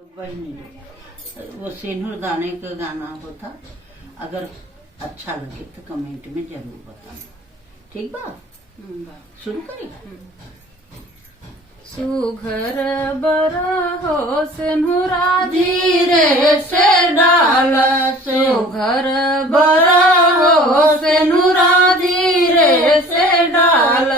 बहनी वो सिंदूर दाने का गाना होता। अगर अच्छा लगे तो कमेंट में जरूर बताना। ठीक बा? शुरू करेगा। सुघर बरा हो सिंदूरा धीरे से डाल, सुघर बरा हो सिंदूरा धीरे से डाल।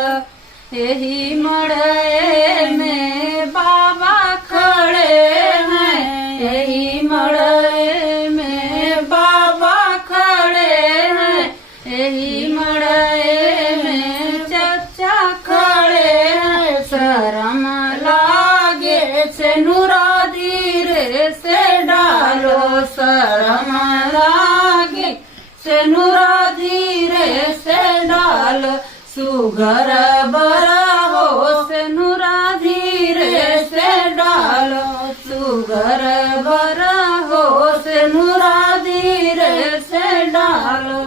यही मड़े में बाबा खड़े हैं, यही मड़े में बाबा खड़े हैं, यही मड़े में चचा खड़े हैं। शर्म लागे सिंदूरा धीरे से डालो, शर्म लागे सिंदूरा धीरे से डालो। सुघर बरा हो सिंदूरा धीरे से डालो, सुघर बरा हो सिंदूरा धीरे से डालो।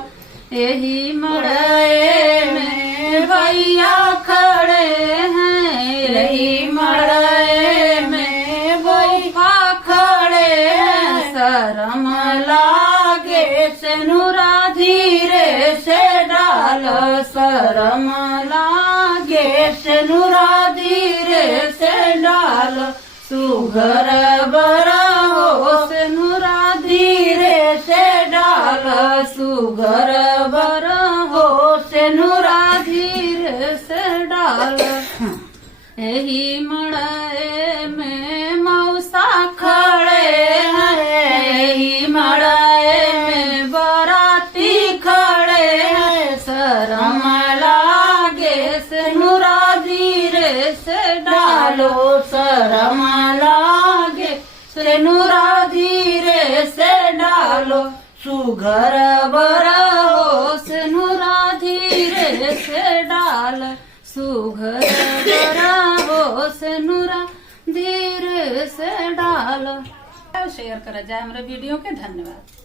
यही मड़े में भैया खड़े हैं, यही मड़े में भैया खड़े हैं। शर्म लागे सिंदूरा धीरे से डालो, शर्म लागे सिंदूरा धीरे से डालो। सुघर बरा हो सिंदूरा धीरे से डालो, सुघर बरा हो सिंदूरा धीरे से डालो। यही मड़े में मौसा खड़े हैं, यही मड़े में बाराती खड़े हैं। शर्म लागे सिंदूरा धीरे से डालो, शर्म लागे सिंदूरा धीरे से डालो। सुघर बरा हो सिंदूरा धीरे से डाल, सुघर बरा हो सिंदूरा धीरे से डाल। शेयर करा जाए हमारे वीडियो के। धन्यवाद।